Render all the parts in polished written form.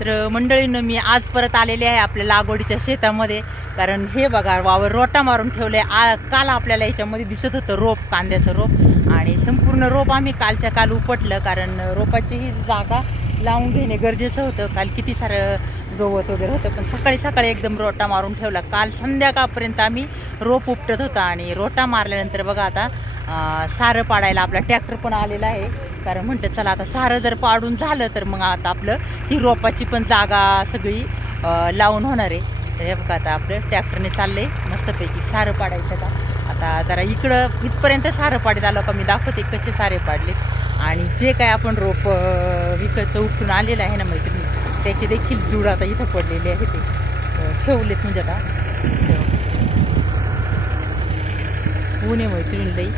तर मंडळींनो मी आज परत आलेले आहे आपल्या लागवडीच्या शेतामध्ये, कारण हे बघा वावर रोटा मारून ठेवले। काल आपल्याला याच्यामध्ये दिसत होतं रोप, कांद्याचं रोप, आणि संपूर्ण रोप आम्ही कालच्या काल उपटलं, कारण रोपाची ही जागा लावून घेणे गरजेचं होतं। काल किती सारं गवत वगैरे होतं, पण सकाळी सकाळी एकदम रोटा मारून ठेवला। काल संध्याकाळपर्यंत आम्ही रोप उपटत होता, आणि रोटा मारल्यानंतर बघा आता सारं पाडायला आपला ट्रॅक्टर पण आलेला आहे, कारण म्हणतात चला आता सारं जर पाडून झालं तर मग आता आपलं ही रोपाची पण जागा सगळी लावून होणार आहे। तर हे बघा आता आपलं ट्रॅक्टरने चाललंय मस्तपैकी सारं पाडायचं का। आता जरा इकडं इथपर्यंत सारं पाडत आलं का मी दाखवते कसे सारे पाडले, आणि जे काय आपण रोप विकतचं उपटून आलेलं आहे ना मैत्रिणी, त्याचे देखील जुड आता इथं पडलेले आहे, ते ठेवलेत म्हणजे आता ऊन आहे मैत्रिणी लई।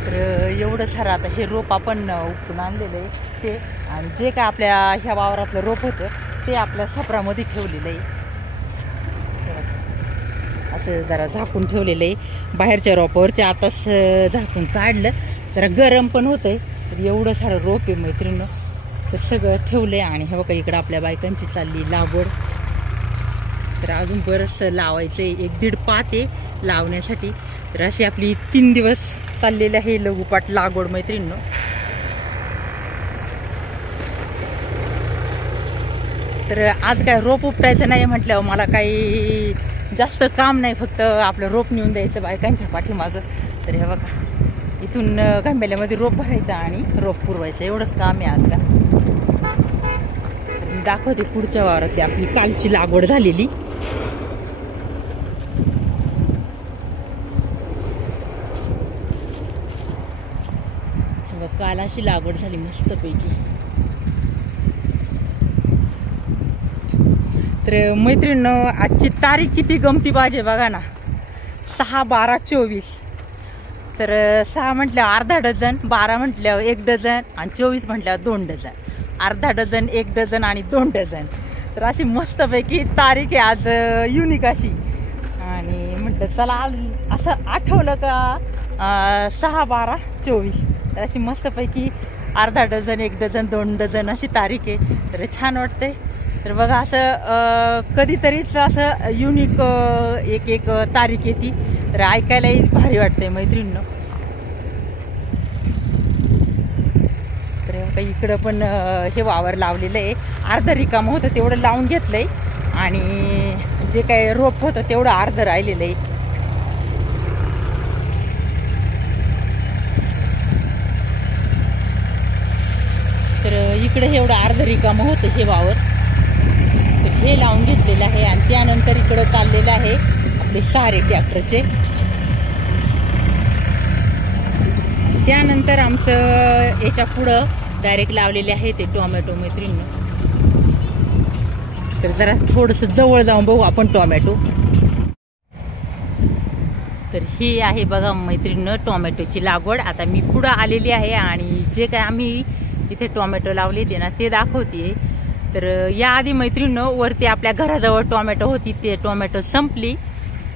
तर एवढं सारं आता हे रोप आपण उपटून आणलेलं आहे ते, आणि जे काय आपल्या ह्या वावरातलं रोप होतं ते आपल्या सपरामध्ये ठेवलेलं आहे, असं जरा झाकून ठेवलेलं आहे। बाहेरच्या रोपावरचे आताच झाकून काढलं, जरा गरम पण होतंय। तर एवढं सारं रोप आहे मैत्रिणी, तर सगळं ठेवलंय। आणि हे बघा इकडं आपल्या बायकांची चालली लागवड, तर अजून बरंच लावायचं आहे, 1-1.5 पात आहे लावण्यासाठी। तर अशी आपली 3 दिवस चाललेली आहे लघुपाट लागवड मैत्रिणी। तर आज काय रोप उपटायचं नाही म्हटल्यावर मला काही जास्त काम नाही, फक्त आपलं रोप नेऊन द्यायचं बायकांच्या पाठीमागं। तर हे बघा इथून गंबेल्यामध्ये रोप भरायचं आणि रोप पुरवायचं, एवढंच काम आहे आज का। मी दाखवते पुढच्या वावरातली आपली कालची लागवड झालेली। काल अशी लागवड झाली मस्तपैकी। तर मैत्रिणींनो आजची तारीख किती गमती पाहिजे बघा ना, 6/12/24। तर 6 म्हटल्यावर अर्धा डझन, 12 म्हटल्यावर 1 डझन, आणि 24 म्हटल्यावर 2 डझन। अर्धा डझन, 1 डझन आणि 2 डझन। तर अशी मस्तपैकी तारीख आहे आज, युनिक अशी। आणि म्हटलं चला असं आठवलं का 6/12/24, तर अशी मस्तपैकी अर्धा डझन, 1 डझन, 2 डझन अशी तारीख आहे, तर छान वाटते। तर बघा असं कधीतरीच असं युनिक एक तारीख येते, तर ऐकायलाही भारी वाटते मैत्रिणींनो। तर इकडं पण हे वावर लावलेलं आहे, अर्ध रिकामं होतं तेवढं लावून घेतलंय, आणि जे काही रोप होतं तेवढं अर्ध राहिलेलं आहे। तर इकडे एवढं अर्ध रिकामं होतं हे वावर, तर हे लावून घेतलेलं आहे। आणि त्यानंतर इकडं चाललेलं आहे आपले सारे ट्रॅक्टरचे। त्यानंतर आमचं याच्या पुढं डायरेक्ट लावलेले आहे ते टोमॅटो मैत्रिणी। तर जरा थोडंसं जवळ जाऊन बघू आपण टोमॅटो। तर ही आहे बघा मैत्रिणी टोमॅटोची लागवड। आता मी पुढं आलेली आहे, आणि जे काय आम्ही इथे टोमॅटो लावले ते ना ते दाखवते। तर याआधी मैत्रिणींनो वरती आपल्या घराजवळ टोमॅटो होती, ते टोमॅटो संपली,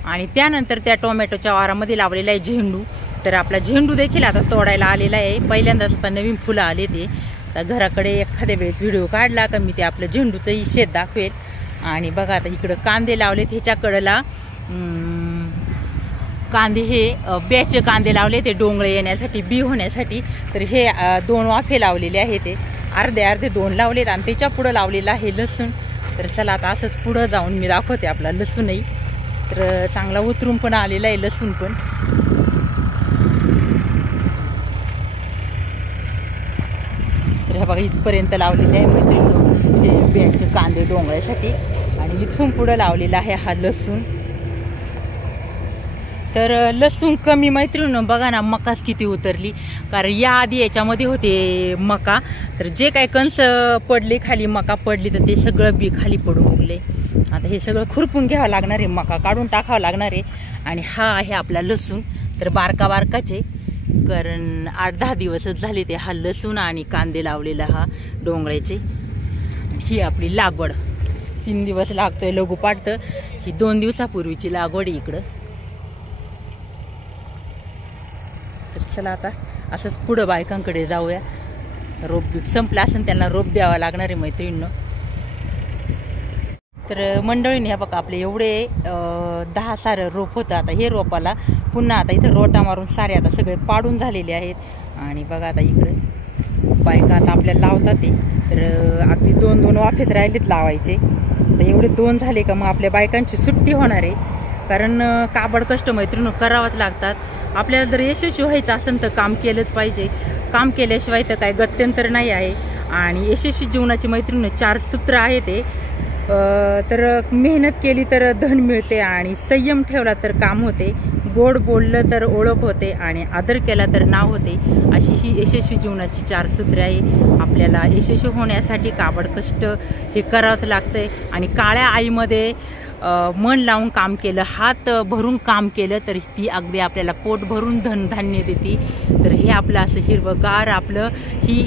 आणि त्यानंतर त्या टोमॅटोच्या वारामध्ये लावलेला आहे झेंडू। तर आपला झेंडू देखील आता तोडायला आलेला आहे, पहिल्यांदाच आता नवीन फुलं आले ते। आता घराकडे एखाद्या वेळेस व्हिडिओ काढला का मी ते आपलं झेंडूचंही शेत दाखवेल। आणि बघा आता इकडं कांदे लावले, ह्याच्या कडेला कांदे हे ब्याचे कांदे लावले, ते डोंगळे येण्यासाठी, बी होण्यासाठी। तर हे 2 वाफे लावलेले आहे, ते अर्धे 2 लावलेत, आणि त्याच्या पुढं लावलेलं आहे लसूण। तर चला आता असंच पुढं जाऊन मी दाखवते आपला लसूणही, तर चांगला उतरून पण आलेला आहे लसूण पण। तर हे बघा इथपर्यंत लावलेले आहे म्हणजे हे ब्याचे कांदे डोंगळ्यासाठी, आणि इथून पुढं लावलेला आहे हा लसूण। तर लसूण कमी मैत्रिणी बघा ना, मकाच किती उतरली, कारण याआधी याच्यामध्ये होते मका। तर जे काय कंस पडले खाली, मका पडली, तर ते सगळं बी खाली पडून उरले। आता हे सगळं खुरपून घ्यावं लागणार आहे, मका काढून टाकावं लागणार आहे। आणि हा आहे आपला लसूण, तर बारका बारकाचे, कारण 8-10 दिवसच झाले ते हा लसूण आणि कांदे लावलेला हा डोंगळ्याचे। ही आपली लागवड 3 दिवस लागतोय लघुपाट, ही 2 दिवसापूर्वीची लागवड इकडं। तर चला आता असंच पुढं बायकांकडे जाऊया, रोप संपला असेल त्यांना रोप द्यावा लागणार आहे मैत्रिणींनो। तर मंडळीने हे बघा आपले एवढे 10 सारं रोप होतं. आता हे रोपाला पुन्हा आता इथं रोटा मारून सारे आता सगळे पाडून झालेले आहेत. आणि बघा आता इकडे बायका आता आपल्याला लावतात ते. तर अगदी 2-2 वाफेच राहिलेत लावायचे. तर एवढे 2 झाले का मग आपल्या बायकांची सुट्टी होणार आहे. कारण काबड कष्ट मैत्रिणी करावंच लागतात. आपल्याला जर यशस्वी व्हायचं असेल तर काम केलंच पाहिजे. काम केल्याशिवाय तर काय गत्यंतर नाही आहे. आणि यशस्वी जीवनाची मैत्रिणी 4 सूत्र आहे ते. तर मेहनत केली तर धन मिळते आणि संयम ठेवला तर काम होते. गोड बोललं तर ओळख होते आणि आदर केला तर नाव होते. अशी ही यशस्वी जीवनाची 4 सूत्रे आहे. आपल्याला यशस्वी होण्यासाठी काबड कष्ट हे करावंच लागतंय. आणि काळ्या आईमध्ये मन लावून काम केलं, हात भरून काम केलं तर ती अगदी आपल्याला पोट भरून धनधान्य देते. तर हे आपलं असं हिरवगार आपलं ही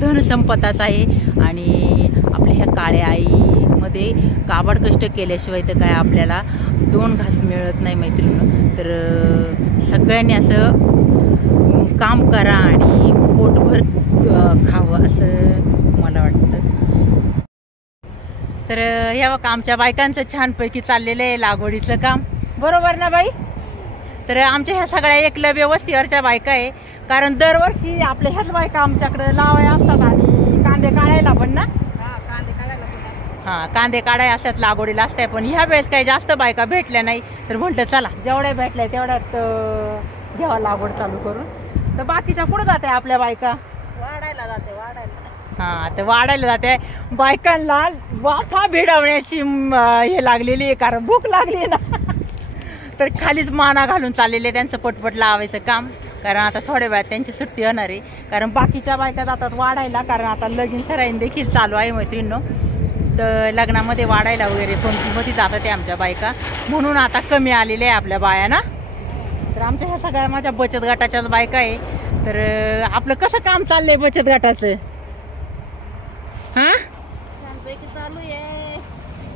धनसंपदाच आहे. आणि आपल्या ह्या काळ्या आईमध्ये काबड कष्ट केल्याशिवाय तर काय आपल्याला 2 घास मिळत नाही मैत्रिणी. तर सगळ्यांनी असं काम करा आणि पोटभर खावं असं मला वाटतं. तर हे बघा आमच्या बायकांचं छानपैकी चाललेलं आहे लागवडीचं काम. बरोबर ना बाई? तर आमच्या ह्या सगळ्या एकलव्य वस्तीवरच्या बायका आहे. कारण दरवर्षी आपल्या ह्याच बायका आमच्याकडे लावाया असतात आणि कांदे काढायला पण ना. हा, कांदे काढाय असतात लागवडीला असतात. पण ह्या वेळेस काही जास्त बायका भेटल्या नाही. तर म्हटलं चला जेवढ्या भेटल्या तेवढ्यात घ्यावा लागवड चालू करून. तर बाकीच्या कुठं जाते आपल्या बायका? वाढायला जाते. हा, तर वाढायला जाते. बायकांना वाफा भिडवण्याची हे लागलेली आहे. कारण भूक लागली ना. तर खालीच माना घालून चाललेले त्यांचं पटपट लावायचं काम. कारण आता थोड्या वेळात त्यांची सुट्टी होणार आहे. कारण बाकीच्या बायका जातात वाढायला. कारण आता लगीन सराईन देखील चालू आहे मैत्रिणींनो. तर लग्नामध्ये वाढायला वगैरे पंक्तीमध्ये जातात ते आमच्या बायका. म्हणून आता कमी आलेले आहे आपल्या बाया ना. तर आमच्या ह्या सगळ्या माझ्या बचत गटाच्याच बायका आहे. तर आपलं कसं काम चाललंय बचत गटाचं? हा, चालू आहे.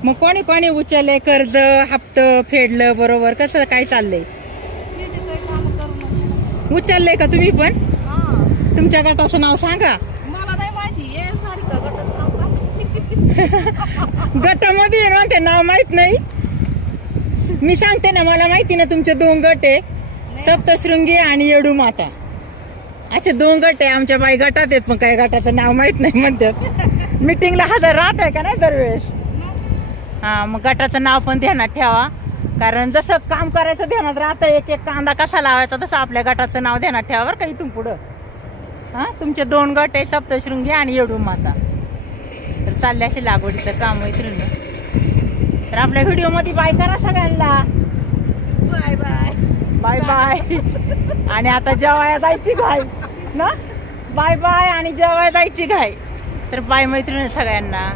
मग कोणी कोणी उचलले कर्ज, हप्त फेडलं बरोबर? कसं काय चाललंय? उचललंय का तुम्ही पण? तुमच्या गटाचं नाव सांगा. मला नाही माहिती. गटामध्ये ना ते नाव माहित नाही. मी सांगते ना, मला माहिती ना तुमचे 2 गट आहे, सप्तशृंगी आणि येडू माता. अच्छा, 2 गट आहे आमच्या बाई गटात आहेत. पण काही गटाचं नाव माहित नाही म्हणतात. मीटिंगला हजर राहत आहे का नाही दरवेळेस? हा, मग गटाचं नाव पण ध्यानात ठेवा. कारण जसं काम करायचं ध्यानात राहतं, एक एक कांदा कसा लावायचा, तसं आपल्या गटाचं नाव ध्यानात ठेवा बरं का इथून पुढं. हा, तुमचे 2 गट आहे, सप्तशृंगी आणि येडू माता. तर चालले असे लागवडीचं काम मैत्रिणी. तर आपल्या व्हिडिओ मध्ये बाय करा सगळ्यांना. Bye bye bye bye. आणि आता जेवायला जायची घाई ना. बाय बाय आणि जेवायला जायची घाई. तर बाय मैत्रिणी सगळ्यांना.